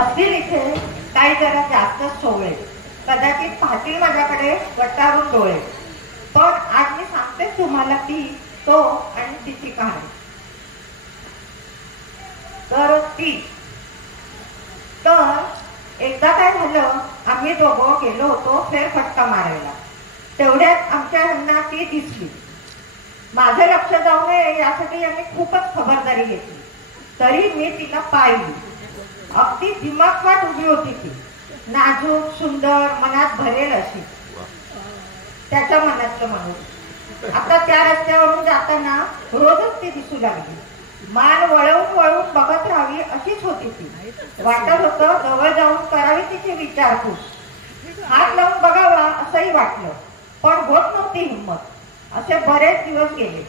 असतील इथे काही जरा जास्तच सोवळे, कदाचित पाहतील माझ्याकडे वटारून डोळे. पण आज मी सांगते तुम्हाला ती, तो आणि तिची कहाणी. तर एकदा काय झालं, आम्ही दोघं गेलो होतो फेरफटका मारायला. तेवढ्यात आमच्या ह्यांना ती दिसली. माझं लक्ष जाऊ नये यासाठी आम्ही खूपच खबरदारी घेतली. तरी मी तिला पाहिली. अगदी दिमागपाठ उभी होती ती, नाजूक, सुंदर, मनात भरेल अशी. त्याच्या मनातलं म्हणून आता त्या रस्त्यावरून जाताना रोजच ती दिसू लागली. मान वळवून वळवून बघत राहावी अशीच होती ती. वाटत होतं जवळ जाऊन करावी तिची विचारपूस, हात लावून बघावा असंही वाटलं, पण होत नव्हती हिंमत. असे बरेच दिवस गेले.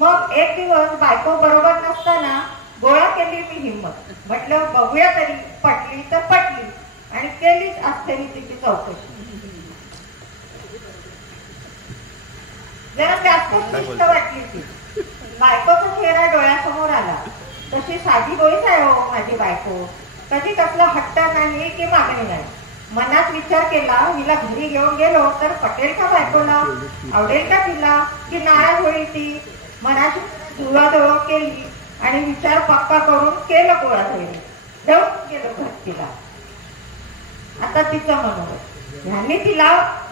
मग एक दिवस बायको बरोबर नसताना गोळा केली मी हिंमत. म्हटलं बघूया तरी, पटली तर पटली. आणि केलीच असतेली तिची चौकशी. जरा जास्त शिस्त वाटली ती. बायकोचा चेहरा डोळ्यासमोर आला. तशी साधी गोळीच आहे हो माझी बायको. कधी कसला हट्ट नाही की मागणी नाही. मनात विचार केला, हिला घरी घेऊन गेलो तर पटेल का बायकोला, आवडेल का तिला, की नाराज होईल ती. मनाची जुळवाजुळव केली आणि विचार पक्का करून केलं गोळाधोळी. देऊन गेलो घर तिला. आता तिचं मनोगत. ह्यांनी तिला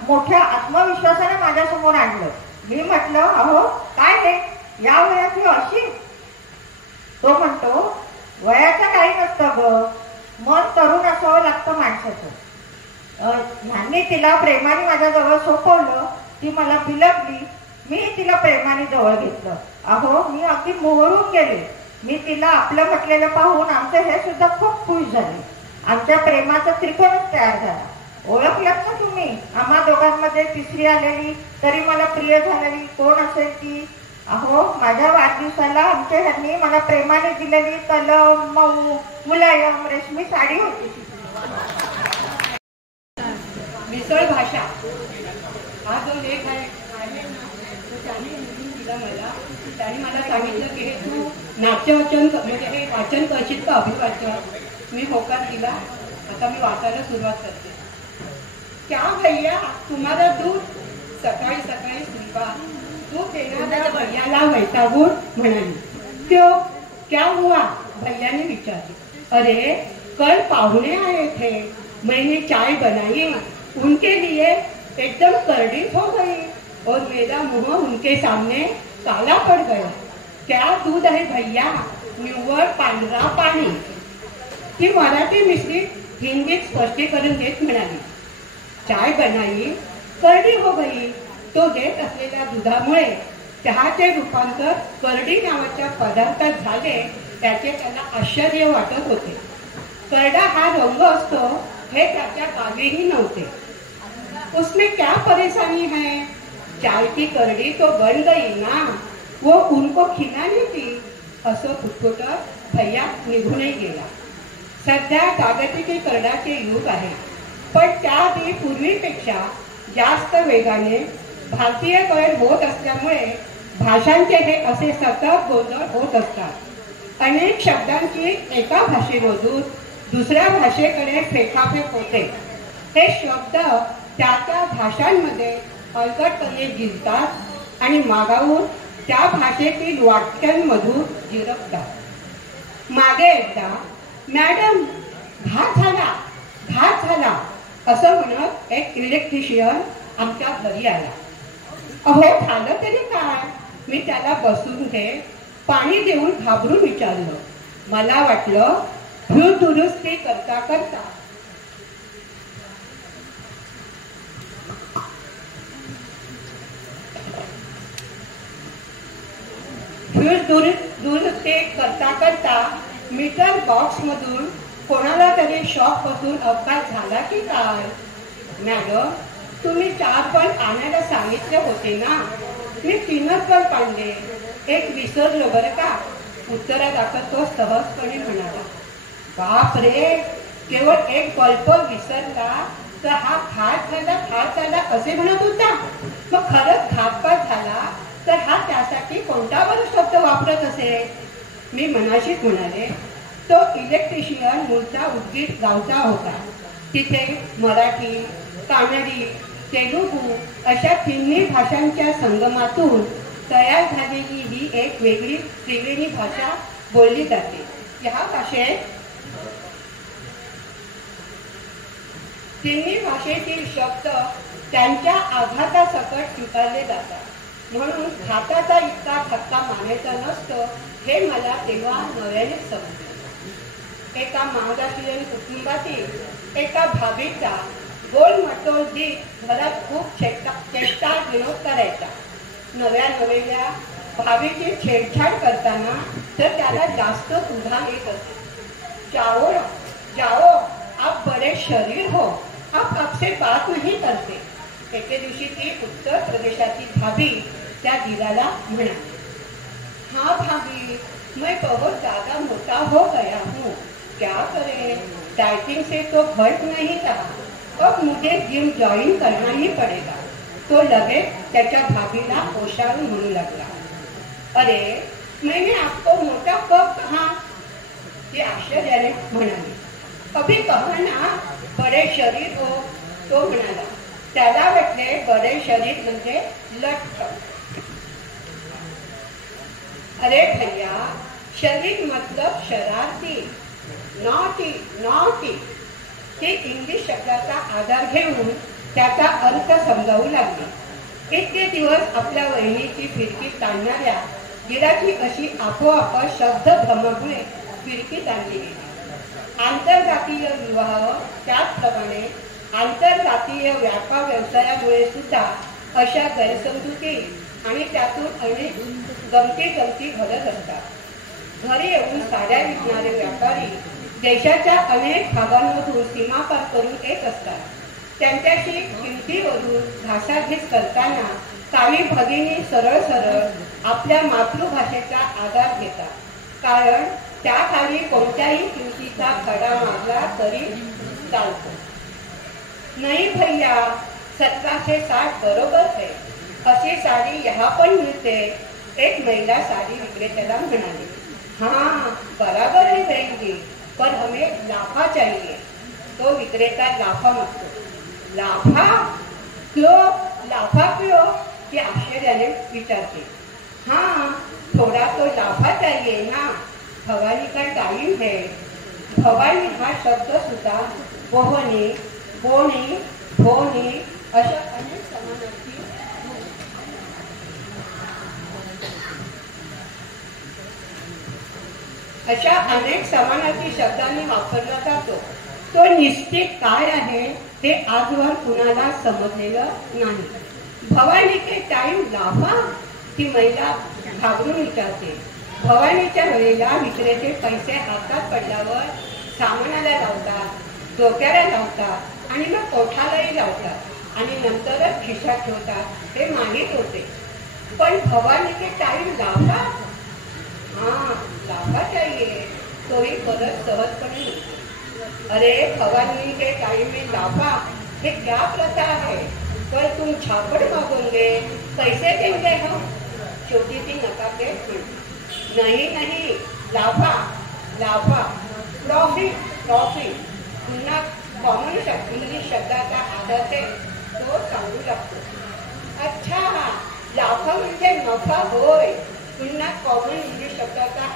मोठ्या आत्मविश्वासाने माझ्या समोर आणलं. मी म्हटलं अहो काय हे, या वयात ही अशी. तो म्हणतो वयाचं काही नसतं ग, मन तरुण असावं लागतं माणसाचं. ह्यांनी तिला प्रेमाने माझ्याजवळ सोपवलं. ती मला बिलगली. मी तिला प्रेमाने जवळ घेतलं. अहो मी अगदी मोहरून गेले. मी तिला आपलं म्हटलेलं पाहून आमचे हे सुद्धा खूप खुश झाले. आमच्या प्रेमाचा त्रिकोणच तयार झाला. ओळखलात ना तुम्ही आम्हा दोघांमध्ये तिसरी आलेली तरी मला प्रिय झालेली कोण असेल ती? अहो माझ्या वाढदिवसाला आमच्या ह्यांनी मला प्रेमाने दिलेली तलम मऊ मुलायम रेशमी साडी होती. मिसळ भाषा हा जो लेख आहे तो त्याने मला सांगितलं की हे तू नाट्यवाचन म्हणजे हे वाचन करशील का अभिवाचन. मी होकार दिला. आता मी वाचायला सुरुवात करते. क्या भैया तुम्हाला दूध, सकाळी सकाळी श्रीपाद दूध देणाऱ्या भैयाला वैतागून म्हणाली. क्यों क्या हुआ, भैयाने विचारले. अरे कल पाहुणे आए थे, मैंने चाय बनाई, उनके लिए एकदम करड़ी हो गई और मेरा मुंह उनके सामने काला पड़ गया. क्या दूध है भैया, निव्वळ पांढरा पाणी. ती मराठी मिश्रित हिंदीत स्पष्टीकरण देत म्हणाली. चाय बनाई, करडी हो गई. तो देत असलेल्या दुधामुळे चहाचे रूपांतर करडी नावाच्या पदार्थात झाले त्याचे त्याला आश्चर्य वाटत होते. करडा हा रंग असतो हे त्याच्या गावीही नव्हते. उसमें क्या परेशानी है, चाय की करडी तो बन गई ना, वो उनको खिलानी थी. असं फुटफुटत भैया निघूनही गेला. सध्या जागतिकीकरणाचे युग आहे, पण त्याआधी पूर्वीपेक्षा जास्त वेगाने भारतीयकरण होत असल्यामुळे भाषांचे हे असे सतत गोंधळ होत असतात. अनेक शब्दांची एका भाषेमधून दुसऱ्या भाषेकडे फेकाफेक होते. हे शब्द त्या त्या भाषांमध्ये अलगटपणे गिरतात आणि मागाहून त्या भाषेतील वाक्यांमधून झिरपतात. मागे एकदा मॅडम भात झाला असं म्हणत एक इलेक्ट्रिशियन आमच्या घरी आला. अहो झालं तरी काय, मी त्याला बसून घे पाणी देऊन घाबरून विचारलं. मला वाटलं फ्यूज दुरुस्ती करता करता मीटर बॉक्स मधून कोणाला तरी शॉक बसून अपघात झाला की काय. मॅडम तुम्ही 4 बल्ब आणायला सांगितले होते ना, मी 3च बल्ब आणले, एक विसरलो बरं का. उत्तरादाखल तो सहजपणे म्हणाला. बाप रे, केवळ एक बल्ब विसरला तर हा घात झाला असे म्हणत होता. मग खरंच घातपात झाला तर हा त्यासाठी कोणता बरं शब्द वापरत असेल. मी मनाशीच म्हणाले तो इलेक्ट्रिशियन मूळचा उदगीर गावचा होता. तिथे मराठी, कानडी, तेलुगू अशा तिन्ही भाषांच्या संगमातून तयार झालेली ही एक वेगळी त्रिवेणी भाषा बोलली जाते. या भाषेत तिन्ही भाषेतील शब्द त्यांच्या आघातासकट स्वीकारले जातात. म्हणून घाताचा इतका धक्का मानायचा नसतो हे मला तेव्हा नव्याने समजले. एका महाराष्ट्रीयन कुटुंबातील एका भाभीचा गोल मटोल दीप घरात खूप चेष्टा विनोद करायचा. नव्या नवेल्या भाभीची छेडछाड करताना तर त्याला जास्त उधाण येत असे. जाओ जाओ आप बड़े शरीर हो, आप आपसे बात नहीं करते. एके दिवशी ती उत्तर प्रदेशाची भाभी त्या दिराला म्हणाली, हाँ भाभी, मैं बहुत ज्यादा मोटा हो गया हूँ, क्या करें, डाइटिंग से तो घट नहीं रहा, अब मुझे जिम ज्वाइन करना ही पड़ेगा. तो लगेच त्याच्या भाभीला ओशाळून म्हणू लागला, अरे मैंने आपको मोटा कब कहा. ती आश्चर्याने म्हणाली, अभी कहा ना बड़े शरीर हो. तो म्हणाला, त्याला वाटले बड़े शरीर म्हणजे लठ्ठ. अरे भैया, शरीर मतलब शरारती, नॉटी नॉटी. ते इंग्लिश शब्दाचा आधार घेऊन त्याचा अर्थ समजावू लागले. इतके दिवस आपल्या वहिनीची फिरकी ताणणाऱ्या दिराची अशी आपोआप शब्द भ्रमामुळे फिरकी ताणली गेली. आंतरजातीय विवाह, त्याचप्रमाणे आंतरजातीय व्यापार व्यवसायामुळे सुद्धा अशा गैरसमजुती आणि त्यातून अनेक गमती घडत असतात. घरी येऊन साड्या विकणारे व्यापारी देशाच्या अनेक भागांमधून सीमा पार करून येत असतात. त्यांच्याशी किमतीवरून घासाघीस करताना काही भगिनी सरळ सरळ आपल्या मातृभाषेचा आधार घेतात, कारण त्याखाली कोणत्याही किमतीचा खडा मारला तरी चालतो. नाही भैया, 1760 बरोबर है, अशी साडी यहाँ पण मिळते. एक महिला साडी विक्रेत्याला म्हणाली, हाँ बराबर है बहन जी, पर हमें लाफा चाहिए. तो विक्रेता लाफा मागतो. लाफा क्यों, लाफा क्यों, ती आश्चर्याने विचारते. हाँ थोड़ा तो लाफा चाहिए ना, भवानी का टाइम है. भवानी हा शब्द सुद्धा बोहनी, बोणी, भोणी अशा अनेक समानार्थी शब्दांनी वापरला जातो. तो निश्चित काय आहे हे आजवर कुणाला समजलेलं नाही. भवानी के टाइम लाफा, ती महिला घाबरून विचारते. भवानीच्या वेळेला विक्रेते पैसे हातात पडल्यावर सामानाला लावतात, डोक्याला लावतात आणि मग कोठालाही लावतात आणि नंतरच खिशात ठेवतात हे माहीत होते. पण भवानी के टाइम लाफा, हाँ लाफा चाहिए, तोही परत सहजपणे. अरे भवानी के टाइम में लाफा हे क्या प्रथा है, पर तुम छापड़ मागोगे, पैसे देंगे हम. शेवटी ती नकाते. नहीं नहीं, लाफा लाफा, प्रॉफिट प्रॉफिट. पुन्हा कॉमन इंग्लिश शब्दाचा आधार ते तो सांगू लागतो. अच्छा, लाफा म्हणजे नफा होय. पुन्हा कॉमन इंग्लिश शब्दाचा,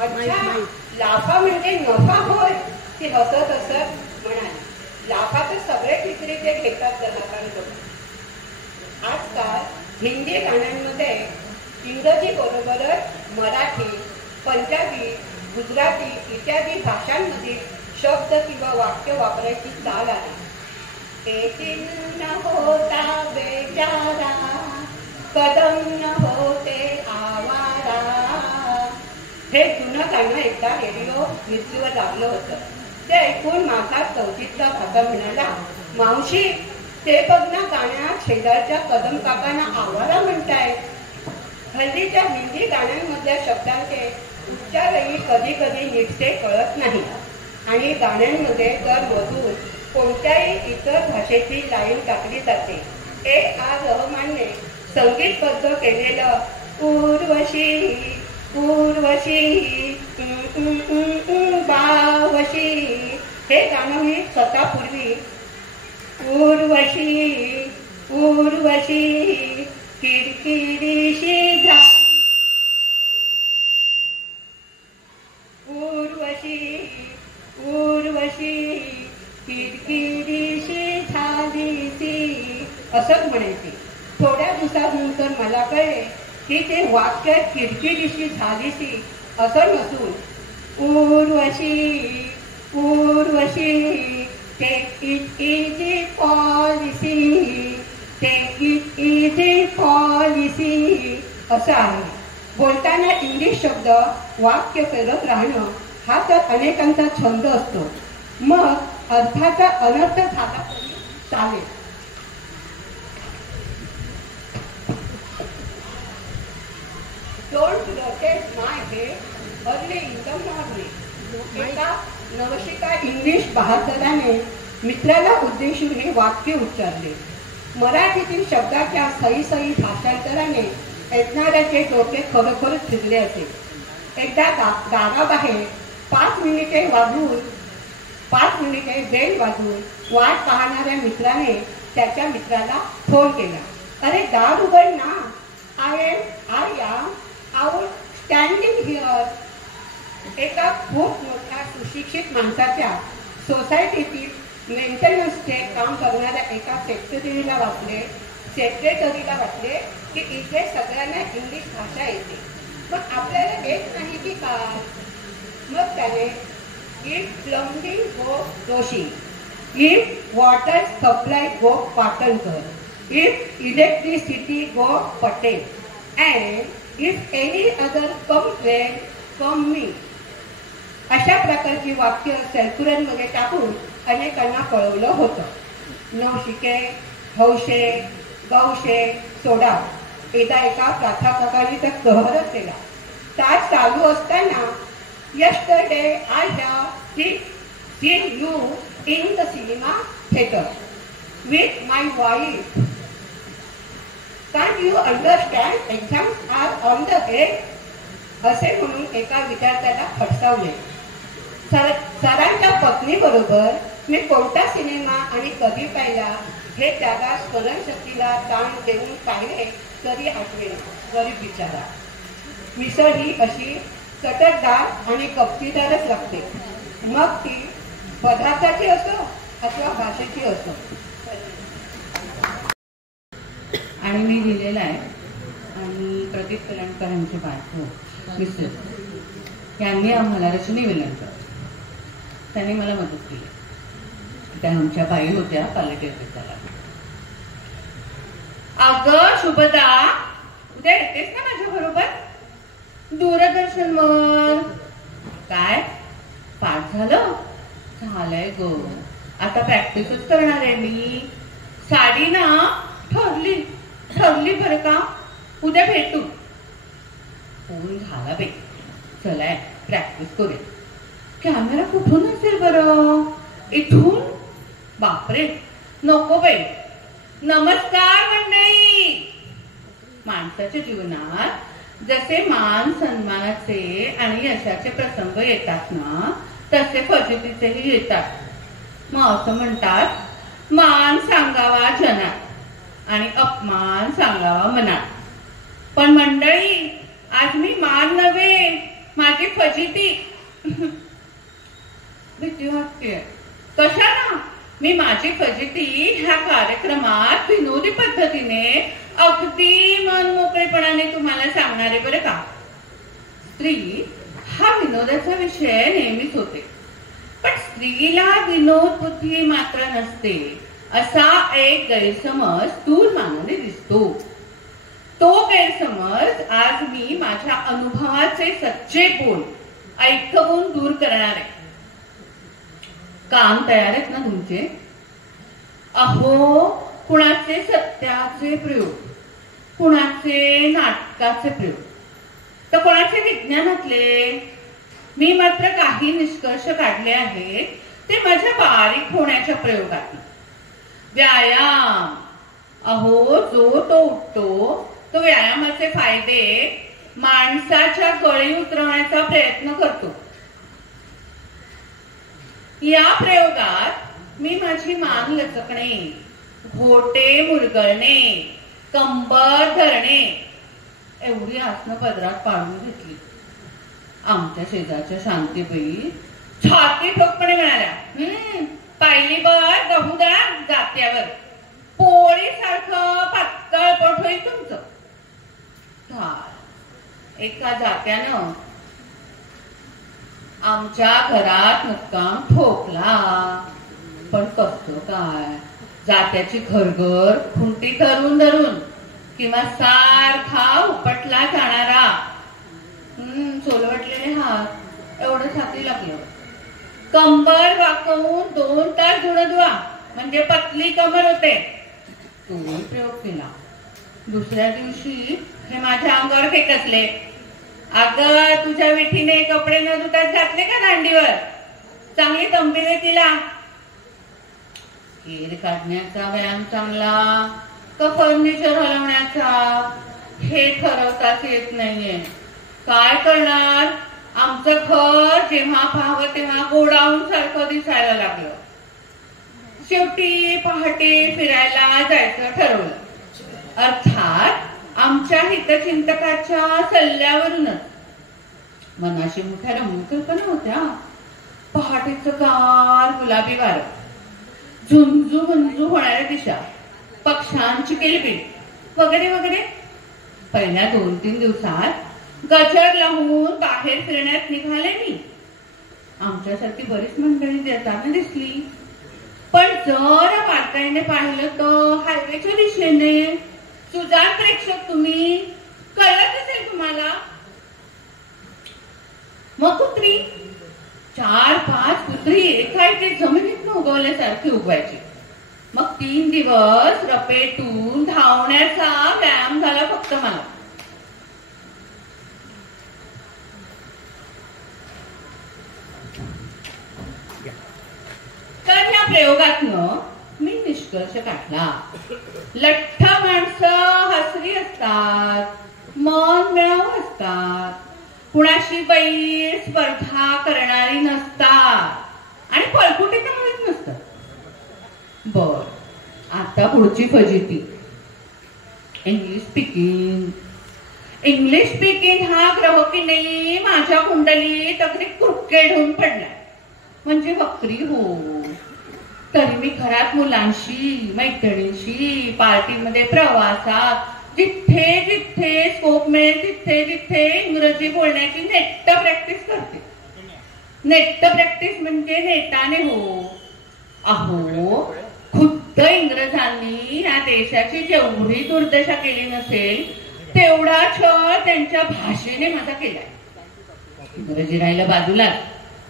अच्छा लाफा म्हणजे नफा होय. ती हसत हसत म्हणाली, लाफा तर सगळे विक्रेते घेतात ग्राहकांकडून. आजकाल हिंदी गाण्यांमध्ये इंग्रजी बरोबरच मराठी, पंजाबी, गुजराती इत्यादी भाषांमध्ये शब्द किंवा वाक्य वापरायची चाल आली. एक दिन न होता बेचारा, कदम न होते आवारा. हे जुनं गाणं एकदा रेडिओ मिरचीवर लागलं होतं. ते ऐकून माझा चौथीतला भागा म्हणाला, मावशी ते बघ ना, गाण्यात शेजारच्या कदम काकांना आवारा म्हणताय. हल्लीच्या हिंदी गाण्यांमधल्या शब्दांचे उच्चारही कधी कधी नीटसे कळत नाही आणि गाण्यांमध्ये तर मधून कोणत्याही इतर भाषेची लाईन टाकली जाते. A.R. रहमानने संगीतबद्ध केलेलं उर्वशी उर्वशी बावशी, हे गाणं मी स्वतःपूर्वी उर्वशी उर्वशी किरकिरीशी झाली, उर्वशी उर्वशी किरकिरीशी झालीसी असंच म्हणायचे. थोड्या दिवसानंतर मला कळले की ते वाक्य किरकिरीशी झालीसी असं नसून Urvashi Urvashi take it easy policy, take it easy policy असं आहे. बोलताना इंग्लिश शब्द वाक्य करत राहणं हा तर अनेकांचा छंद असतो. मग अर्थाचा अनर्थ झाला तरी चालेल. Don't rotate my head early in the morning. एका नवशिका इंग्लिश बहादराने मित्राला उद्देशून हे वाक्य उच्चारले. मराठीतील शब्दाच्या सही सही भाषांतराने ऐकणाऱ्याचे डोके खरोखरच फिरले असेल. एकदा दाराबाहेर 5 मिनिटे बेल वाजून वाट पाहणाऱ्या मित्राने त्याच्या मित्राला फोन केला. अरे दार उघड ना, I am out standing here. एका खूप मोठ्या सुशिक्षित माणसाच्या सोसायटीतील मेंटेनन्सचे काम करणाऱ्या एका सेक्रेटरीला वाटले की इथे सगळ्यांना इंग्लिश भाषा येते, पण आपल्याला येत नाही की काय. मग त्याने if plumbing go Joshi, if water supply go Patankar, if electricity go Patel, and if any other complaint come me. अशा प्रकारची वाक्य सर्क्युलरमध्ये टाकून अनेकांना कळवलं होतं. नवशिके हौशे गौशे सोडा. एकदा एका प्राध्यापकाने तर कहरच केला. तास चालू असताना yesterday I have seen you in the cinema theater with my wife. Can't you understand? Exams are on the head. असे म्हणून एका विद्यार्थ्याला फटकावले. सरांच्या पत्नी बरोबर मी कोणता सिनेमा आणि कधी पाहिला हे त्याला स्मरणशक्तीला ताण देऊन पाहिले तरी आठवेना. गरीब बिचारा. मिसळ ही अशी चटकदार आणि कपटीदारच लागते, मग ती पदार्थाची असो अथवा भाषेची असो. आणि मी लिहिलेला आहे. आणि प्रदीप कलंडकरांचे बायको मिस्टर यांनी आम्हाला रचनी विनंती, त्यांनी मला मदत केली. त्या आमच्या बाई होत्या क्वालिटी ऑफिसरला. अगं शुभदा, उद्या येतेस ना माझ्या बरोबर दूरदर्शनवर? काय पाठ झालं? झालंय ग, आता प्रॅक्टिसच करणार आहे मी. साडी ना ठरली बरं का, उद्या भेटू. फोन झाला बाई, चलाय प्रॅक्टिस करूया. कॅमेरा कुठून असेल बरं? इथून? बापरे नको बाई. नमस्कार मंडळी. माणसाच्या जीवनात जसे मान सन्मानाचे आणि यशाचे प्रसंग येतात ना, तसे फजितीचेही येतात. मग असं म्हणतात, मान सांगावा जनात आणि अपमान सांगावा मनात. पण मंडळी, आज मी मान नव्हे, माझी फजिती. भीती वाटते. कशाला? मी माझी फजिती ह्या कार्यक्रमात विनोदी पद्धतीने अगदी मनमोकळेपणाने तुम्हाला सांगणारे बरं का. स्त्री हा विनोदाचा विषय नेहमीच होते, पण स्त्रीला विनोद बुद्धी मात्र नसते असा एक गैरसमज स्थूलमानाने दिसतो. तो गैरसमज आज मी माझ्या अनुभवाचे सच्चे बोल ऐकवून दूर करणार आहे. काम तयार आहेत ना तुमचे? अहो, कुणाचे सत्याचे प्रयोग, कुणाचे नाटकाचे प्रयोग, तर कोणाचे विज्ञानातले. मी मात्र काही निष्कर्ष काढले आहेत ते माझ्या बारीक होण्याच्या प्रयोगात. व्यायाम. अहो, जो तो उठतो तो व्यायामाचे फायदे माणसाच्या गळी उतरवण्याचा प्रयत्न करतो. या प्रयोगात मी माझी मान लचकणे, घोटे मुरगळणे, कंबर धरणे एवढी आसनं पदरात पाडून घेतली. आमच्या शेजारच्या शांतीबाई छाती ठोकपणे म्हणाल्या, पाहिली बर गहुदार जात्यावर पोळी सारखं पातळ पोट होईल तुमचं. एका जात्यानं आमच्या घरात मुक्काम ठोकला. पण कसं काय, जात्याची घरघर खुंटी धरून धरून किंवा सारखा उपटला जाणारा सोलवटलेले हात एवढं छाती लागलं. कंबर वाकवून 2 तास धुणं धुवा म्हणजे पतली कमर होते. तोही प्रयोग केला. दुसऱ्या दिवशी हे माझ्या अंगावर फेकसले. अगं तुझ्या विठीने कपडे न धुताच घातले का दांडीवर? चांगली तंबीर आहे तिला. केर काढण्याचा व्यायाम चांगला का फर्निचर हलवण्याचा हे ठरवताच येत नाहीये. काय करणार, आमचं घर जेव्हा पाहावं तेव्हा गोडाऊन सारखं दिसायला लागलं. शेवटी पहाटे फिरायला जायचं ठरवलं. अर्थात आमच्या हितचिंतकाच्या सल्ल्यावरूनच. मनाशी मोठ्या रम्य कल्पना होत्या. पहाटेचं गार गुलाबी वारं, झुंजू मंजू होणाऱ्या दिशा, पक्ष्यांची किलबिल वगैरे वगैरे. पहिल्या 2-3 दिवसात गजर लावून बाहेर फिरण्यात निघाले मी. आमच्यासारखी बरीच मंडळी देताना दिसली. पण जर बारकाईने पाहिलं तर हायवेच्या दिशेने सुजाण प्रेक्षक तुम्ही कळत असेल तुम्हाला. मग कुत्री 4-5 कुत्री एका एके जमिनीत उगवल्यासारखी उगवायची. मग 3 दिवस रपेटून धावण्याचा व्यायाम झाला फक्त मला. तर या प्रयोगातनं मी निष्कर्ष काढला. लठ्ठ माणसं हसरी असतात, मन मिळावू असतात, कुणाशी बैर स्पर्धा करणारी नसतात आणि पळकुटी त्यामुळेच नसतात. बर, आता पुढची फजिती. English speaking. इंग्लिश स्पीकिंग हा ग्रह की नाही माझ्या कुंडलीत अगदी कुरकेढून पडला. म्हणजे वक्री हो. तरी मी घरात मुलांशी, मैत्रिणींशी, पार्टीमध्ये, प्रवासात जिथे जिथे स्कोप मिळेल तिथे जिथे इंग्रजी बोलण्याची नेट्ट प्रॅक्टिस करते. नेट्ट प्रॅक्टिस म्हणजे नेटाने हो. अहो, खुद्द इंग्रजांनी या देशाची जेवढी दुर्दशा केली नसेल तेवढा छळ त्यांच्या भाषेने माझा केलाय. इंग्रजी राहिलं बाजूला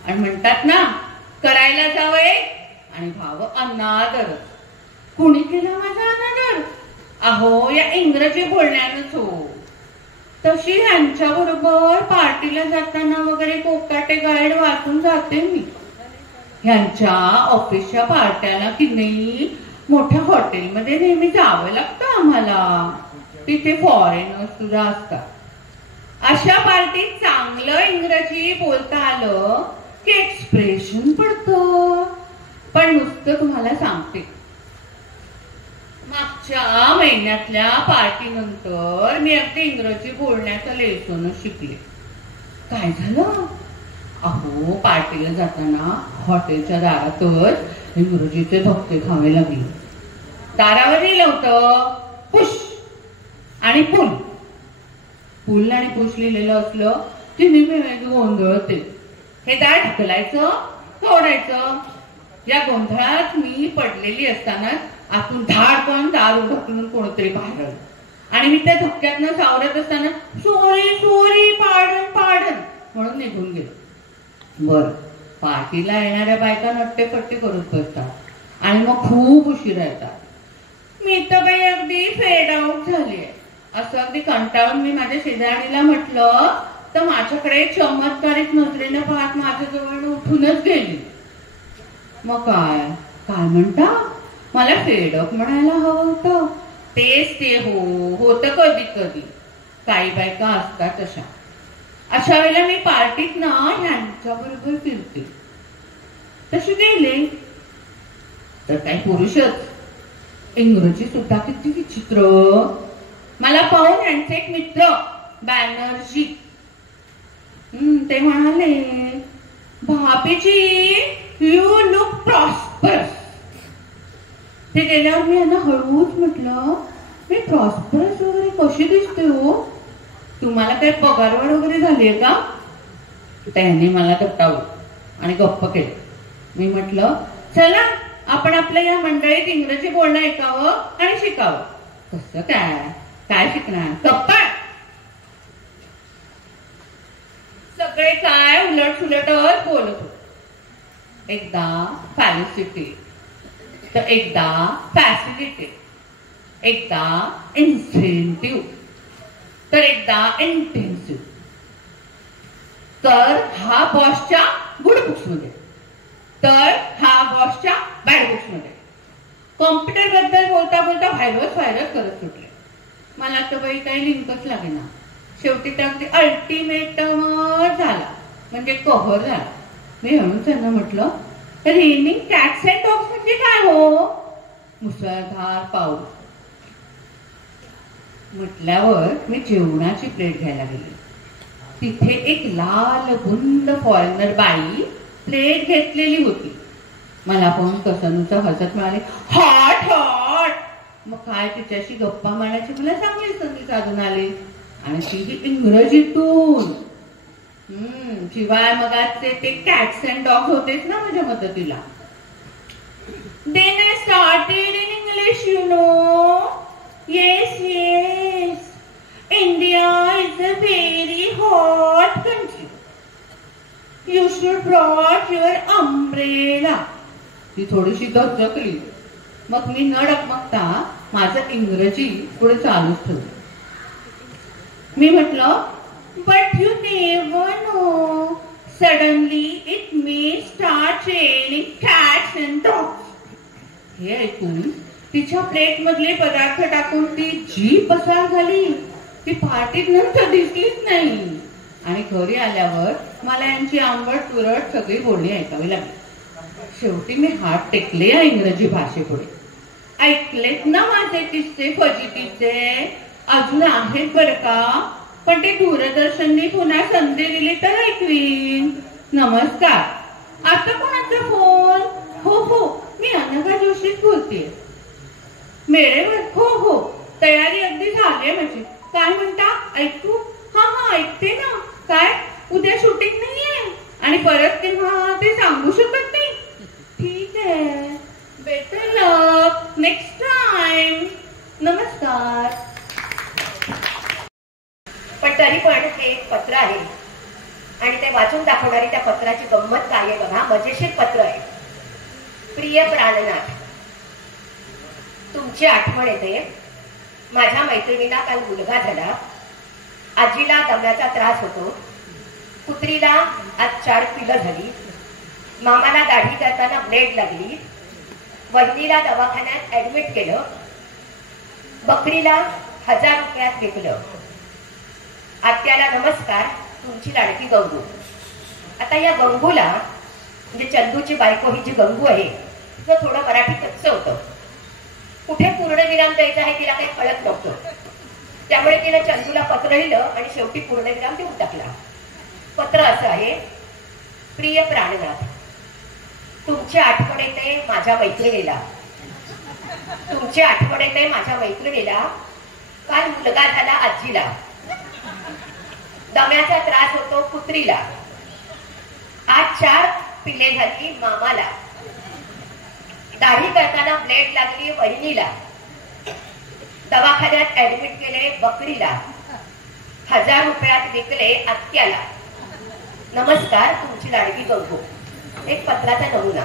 आणि म्हणतात ना, करायला जावंय आणि भावं अनादर. कुणी केला माझा अनादर? अहो, या इंग्रजी बोलण्यानंच हो. तशी ह्यांच्या बरोबर पार्टीला जाताना वगैरे कोकाटे गाईड वाचून जाते मी. ह्यांच्या ऑफिसच्या पार्ट्याला की नाही मोठ्या हॉटेलमध्ये नेहमी जावं लागतं आम्हाला. तिथे फॉरेनर्स सुद्धा असतात. अशा पार्टीत चांगलं इंग्रजी बोलता आलं की एक्सप्रेशन पडतं. पण नुसतं तुम्हाला सांगते, मागच्या महिन्यातल्या पार्टीनंतर मी अगदी इंग्रजी बोलण्याचं लेसन शिकले. काय झालं, अहो पार्टीला जाताना हॉटेलच्या दारातच इंग्रजीचे धक्के खावे लागले. दारावर लिहिलं होतं पुश आणि पुल. पुल आणि पुश लिहिलेलं असलं की नेहमी गोंधळते. हे दार ढकलायचं सोडायचं. या गोंधळात मी पडलेली असताना आतून धाडकन दार ढकलून कोणतरी बाहेर आलं आणि मी त्या धक्क्यातनं सावरत असताना सॉरी सॉरी पाडन पाडन म्हणून निघून गेलो. बर, पार्टीला येणाऱ्या बायका नट्टेपट्टी करत बसतात आणि मग खूप उशिरा येतात. मी तर काही अगदी फेड आउट झाली. असं अगदी कंटाळून मी माझ्या शेजारीला म्हटलं तर माझ्याकडे चमत्कारिक नजरेनं पाहत माझ्याजवळ उठूनच गेली. मग काय काय म्हणता, मला फेडअप म्हणायला हवं होतं. तेच ते हो होतं कधी कधी. काही बायका असतात अशा वेळेला मी पार्टीत ना ह्यांच्या बरोबर फिरते. तशी गेले तर काही पुरुषच. इंग्रजी सुद्धा किती विचित्र. मला पाहून यांचे एक मित्र बॅनर्जी ते म्हणाले, भाभीजी यू लुक प्रॉस्परस. ते गेल्यावर मी यांना हळूच म्हटलं, मी प्रॉस्परस वगैरे कशी दिसते हो? तुम्हाला काही पगारवाढ वगैरे झालीये का? त्याने मला तपटावलं आणि गप्प केलं. मी म्हटलं, चला आपण आपल्या या मंडळीत इंग्रजी बोलणं ऐकावं आणि शिकावं. कसं काय शिकणार? गप्पा. सगळे काय उलट सुलटच बोलत होते. एकदा फॅलिसिटी, तर एकदा फॅसिलिटी, एकदा इन्सेंटिव्ह, तर एकदा इंटेन्सिव्ह. तर हा बॉसच्या गुड बुक्स मध्ये, तर हा बॉसच्या बॅड बुक्स मध्ये. कॉम्प्युटर बद्दल बोलता बोलता व्हायरस करत सुटले. मला तर बाई काही लिंकच लागेना. शेवटी तर अगदी अल्टिमेटम झाला, म्हणजे कव्हर झाला. मी म्हणून त्यांना म्हटलं, रेनिंग कॅट्स अँड डॉग्स म्हणजे काय हो? मुसळधार पाऊस. म्हटल्यावर मी जेवणाची प्लेट घ्यायला गेली. तिथे एक लाल गुंड फॉरेनर बाई प्लेट घेतलेली होती. मला पाहून कसनुचं हसत म्हणाले, हॉट हॉट. मग काय तिच्याशी गप्पा मारण्याची मला चांगली संधी साधून आली, आणि ती इंग्रजीतून. शिवाय मगाचे ते कॅट्स अँड डॉग्स होतेच ना माझ्या मदतीला. Then I started in English, you know. Yes. India is a very hot country. You should brought your umbrella. ती थोडीशी दचकली. मग मी न डगमगता माझं इंग्रजी पुढे चालूच ठेवलं. मी म्हटलं, but you never know. Suddenly it may start raining cats and dogs. हे ऐकून तिच्या प्लेट मधले पदार्थ टाकून ती जी पसार झाली. ती पार्टीत नंतर दिसलीच नाही. आणि घरी आल्यावर मला यांची आंबट तुरट सगळी बोलणी ऐकावी लागली. शेवटी मी हात टेकले या इंग्रजी भाषेपुढे. ऐकलेत ना माझे किस्से फजितीचे? अजून आहेत बर का, पण ते दूरदर्शननी पुन्हा संधी दिली तर ऐकवीन. नमस्कार. आता कोणाचा फोन? हो, मी अनघा जोशीच बोलते. मेळेवर? हो, तयारी अगदी झाली माझी. काय म्हणता? ऐकू? हा ऐकते ना. काय उद्या शूटिंग नाहीये आणि परत तेव्हा ते सांगू शकत नाही. ठीक आहे, बेटर लक नेक्स्ट टाइम. नमस्कार. पण तरी पण हे एक पत्र आहे आणि ते वाचून दाखवणारी त्या पत्राची गंमत काय आहे बघा. मजेशीर पत्र आहे. प्रिय प्राणनाथ, तुमची आठवण येते. माझ्या मैत्रिणीला काल मुलगा झाला. आजीला दम्याचा त्रास होतो. कुत्रीला आज 4 पिलं झाली. मामाला दाढी करताना ब्लेड लागली. वहिनीला दवाखान्यात ऍडमिट केलं. बकरीला 1000 रुपयात विकलं. आत्याला नमस्कार, तुमची लाडकी गंगू. आता या गंगूला, म्हणजे चंदूची बायको ही जी गंगू आहे, तिचं थोडं मराठी कच्चं होतं. कुठे पूर्णविराम द्यायचा आहे तिला काही कळत नव्हतं. त्यामुळे तिने चंदूला पत्र लिहिलं आणि शेवटी पूर्णविराम देऊन टाकला. पत्र असं आहे. प्रिय प्राणनाथ, तुमची आठवण येते माझ्या मैत्रिणीला. काल मुलगा झाला आजीला. दम्याचा त्रास होतो कुत्रीला. आज 4 पिले झाली मामाला. दाढी करताना ब्लेड लागली वहिनीला. दवाखान्यात ऍडमिट केले बकरीला. 1000 रुपयात विकले आत्याला. नमस्कार, तुमची लाडकी गंगू. एक पत्राचा नमुना.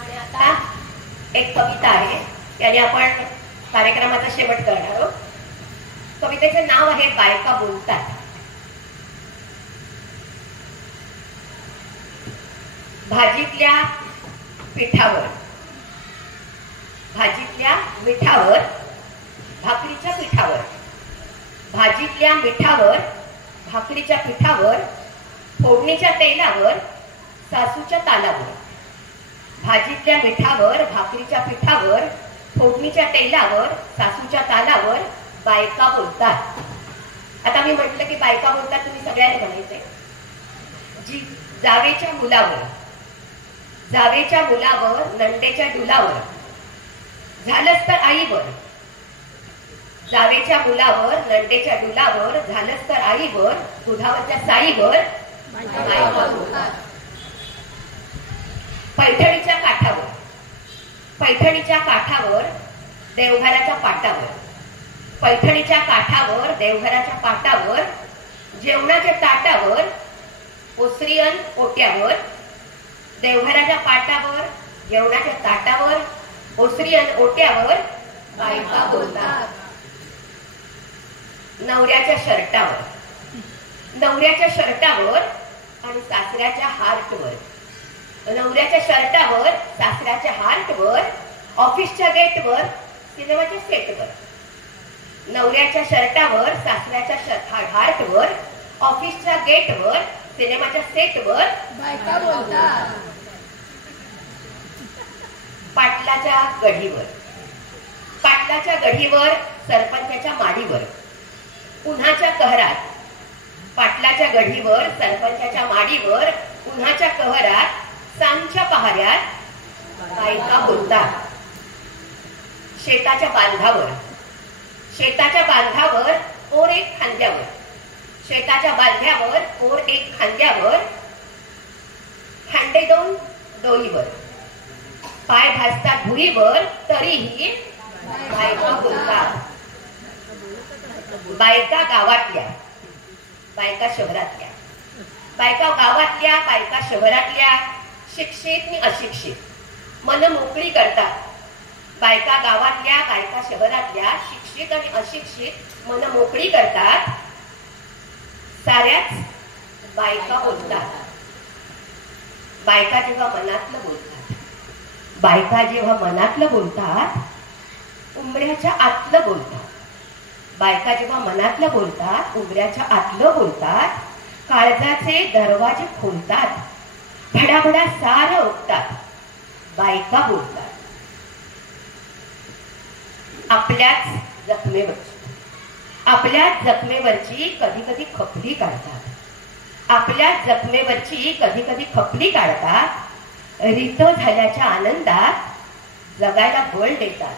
आणि आता एक कविता आहे, याने आपण कार्यक्रमाचा शेवट करणार आहोत. कवितेचे नाव आहे बायका बोलतात. भाजीतल्या मिठावर भाकरीच्या पिठावर, भाजीतल्या मिठावर, भाकरीच्या पिठावर, फोडणीच्या तेलावर, सासूच्या तालावर. भाजीतल्या मिठावर, भाकरीच्या पिठावर, फोडणीच्या तेलावर, सासूच्या तालावर बायका बोलतात. आता मी म्हटलं की बायका बोलतात, तुम्ही सगळ्यांनी म्हणायचंय. जी जावेच्या मुलावर, जावेच्या मुलावर, नंदेच्या डुलावर, झालंच तर आईवर. जावेच्या मुलावर, नंदेच्या डुलावर, झालंच तर आईवर, दुधावरच्या साईवर बायका बोलतात. पैठणीच्या काठावर, पैठणीच्या काठावर, देवघराच्या पाटावर, पैठणीच्या काठावर, देवघराच्या पाटावर, जेवणाच्या ताटावर, ओसरीयन ओट्यावर. देवघराच्या पाटावर, जेवणाच्या ताटावर, ओसरीयन ओट्यावर बायका बोलतात. नवऱ्याच्या शर्टावर, नवऱ्याच्या शर्टावर आणि सासऱ्याच्या हार्टवर. नवऱ्याच्या शर्टावर, सासऱ्याच्या हार्टवर, ऑफिसच्या गेटवर, सिनेमाच्या सेटवर. नवऱ्याच्या शर्टावर, सासऱ्याच्या हार्टवर, ऑफिसच्या गेटवर, सिनेमाच्या सेटवर बायका बोलतात. पाटलाच्या गढीवर, पाटलाच्या गढीवर, सरपंचाच्या माडीवर. उन्हाच्या कहरात, पाटलाच्या गढीवर, सरपंचाच्या माडीवर, उन्हाच्या कहरात, सांजच्या पहाऱ्यात बायका बोलतात. शेताच्या बांधावर, शेताच्या बांधावर, ओर एक खांद्यावर. शेताच्या बांध्यावर, ओर एक खांद्यावर, खांडे दोन डोईवर. पाय भाजतात भुईवर, तरीही बायका बोलतात. बायका गावातल्या, बायका शहरातल्या. बायका गावातल्या, बायका शहरातल्या, शिक्षित आणि अशिक्षित मन मोकळी करतात. बायका गावातल्या, बायका शहरातल्या, शिक्षित आणि अशिक्षित मन मोकळी करतात. साऱ्याच बायका बोलतात. बायका जेव्हा मनातलं बोलतात, बायका जेव्हा मनातलं बोलतात, उंबऱ्याच्या आतलं बोलतात. बायका जेव्हा मनातलं बोलतात, उंबऱ्याच्या आतलं बोलतात, काळजाचे दरवाजे खोलतात, भडाभडा सारं ओकतात. बायका बोलतात. आपल्याच जखमेवरची, आपल्याच जखमेवरची कधी कधी खपली काढतात. आपल्याच जखमेवरची कधी कधी खपली काढतात. रित झाल्याच्या आनंदात जगायला बळ देतात.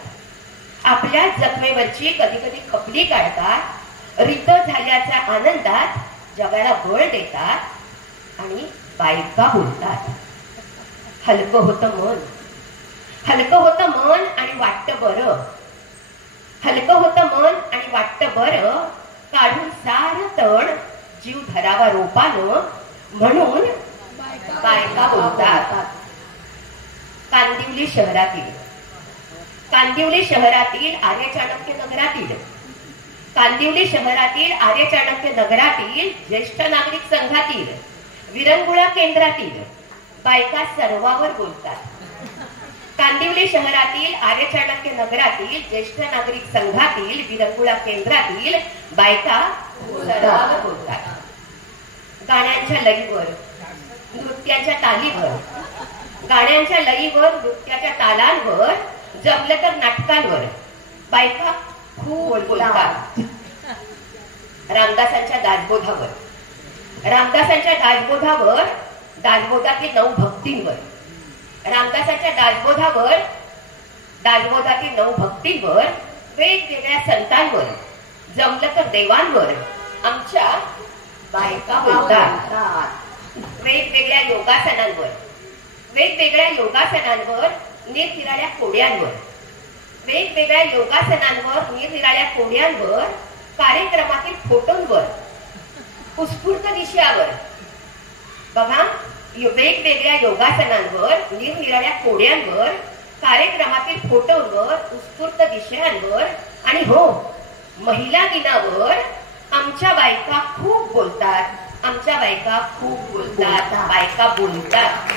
आपल्याच जखमेवरची कधी कधी खपली काढतात. रित झाल्याच्या आनंदात जगाला बळ देतात आणि बायका बोलतात. हलकं होतं मन, हलकं होतं मन आणि वाटतं बरं. हलकं होतं मन आणि वाटतं बरं. काढून सारं तण जीव धरावा रोपानं, म्हणून बायका बोलतात. कांदिवली शहरातील, कांदिवली शहरातील आर्य चाणक्य नगरातील, कांदिवली शहरातील आर्य चाणक्य नगरातील ज्येष्ठ नागरिक संघातील विरंगुळा केंद्रातील बायका सर्वावर बोलतात. कांदिवली शहरातील आर्य चाणक्य नगरातील ज्येष्ठ नागरिक संघातील विरंगुळा केंद्रातील बायका सर्वावर बोलतात. गाण्यांच्या लईवर, नृत्याच्या तालीवर, गाण्यांच्या लईवर, नृत्याच्या तालांवर, जमलं तर नाटकांवर बायका खूप बोलतात. रामदासांच्या दासबोधावर, रामदासांच्या दासबोधावर, दासबोधातील 9 भक्तींवर, रामदासांच्या दासबोधावर, दासबोधातील 9 भक्तींवर, वेगवेगळ्या संतांवर, जमलं तर देवांवर आमच्या बायका बोलतात. वेगवेगळ्या योगासनांवर, वेगवेगळ्या योगासनांवर, निरनिराळ्या कोड्यांवर, वेगवेगळ्या योगासनांवर, निरनिराळ्या कोड्यांवर, कार्यक्रमातील फोटोंवर, उत्स्फूर्त विषयावर. बघा, वेगवेगळ्या योगासनांवर, निरनिराळ्या कोड्यांवर, कार्यक्रमातील फोटोंवर, उत्स्फूर्त विषयांवर आणि हो, महिला दिनावर आमच्या बायका खूप बोलतात. आमच्या बायका खूप बोलतात. बायका बोलतात.